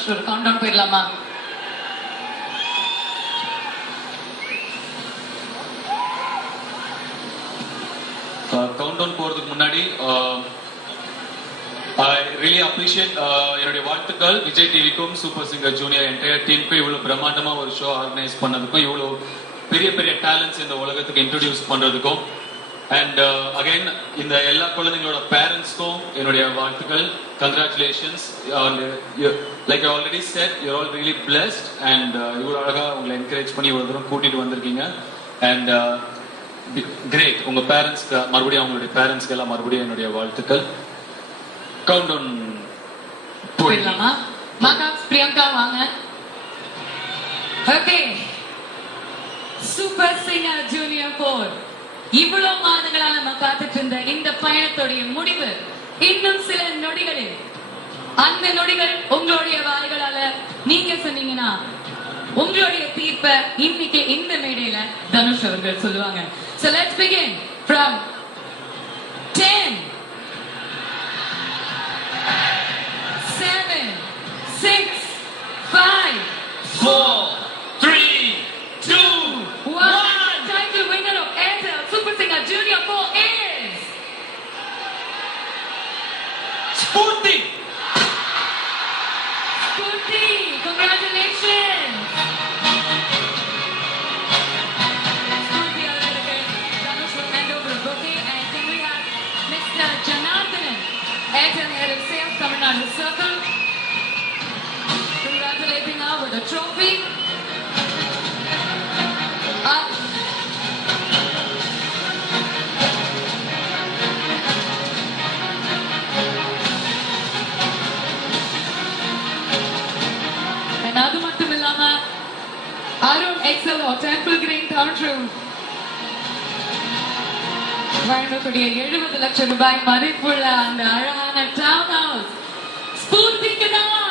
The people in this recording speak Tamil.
தனுஷ் ஒரு கவுண்டவுன் போயிடலாமா? கவுண்டவுன் போறதுக்கு முன்னாடி I really appreciate என்னுடைய வாழ்த்துக்கள் விஜய் டிவிக்கும் சூப்பர் சிங்கர் ஜூனியர் என்டையர் டீமுக்கும் இவ்வளவு பிரம்மாண்டமா ஒரு ஷோ ஆர்கனைஸ் பண்ணதுக்கும் இவ்வளவு பெரிய பெரிய டேலண்ட்ஸ் இந்த உலகத்துக்கு இன்ட்ரோடியூஸ் பண்றதுக்கும் அண்ட் அகைன் இந்த எல்லா குழந்தைங்களோட பேரண்ட்ஸ்க்கும் என்னுடைய வாழ்த்துக்கள். Congratulations. Like I already set you all really blessed and இவ்வளவு அழகா உங்களை என்கரேஜ் பண்ணி இவ்வளவு தூரம் கூட்டிட்டு வந்திருக்கீங்க அண்ட் கிரேட். உங்க பேரண்ட்ஸ்க்கு மறுபடியும் அவங்களுடைய பேரண்ட்ஸ்க்கு எல்லாம் மறுபடியும் என்னுடைய வாழ்த்துக்கள். கவுண்டவுன் போயிடலாமா? மாகாஸ் பிரியங்கா வாங்க. ஓகே, சூப்பர் சிங்கர் ஜூனியர் 4 இவ்வளவு மாதங்களா நம்ம காத்துட்டு இருந்த இந்த பயணத்துடைய முடிவு இன்னும் சில நொடிகளில். அந்த நொடிகள் உங்களுடைய வாய்களால நீங்க சொன்னீங்கன்னா உங்களுடைய தீர்ப்பை இன்னைக்கு இந்த மேடையில தனுஷ் அவர்கள் சொல்லுவாங்க. So let's begin from 10, 7, 6, 5, 4, 3, 2, 1. Title winner of Airtel Super Singer Junior 4 is Spurti. Spurti. Congratulations. Spurti அவர்களுக்கு Dhanush will hand over a bouquet and then we have Mr. Janardhanan, Airtel Head of Sales, Tamil Nadu Circle, congratulating her with a trophy. அது மட்டும் இல்லாம அருண் எக்ஸல் டெம்பிள் கிரீன் கவுண்டர் வழங்கக்கூடிய 70 லட்சம் ரூபாய் மதிப்புள்ள அந்த அழகான டவுன் ஹவுஸ் ஸ்பூர்த்திக்கு தான்.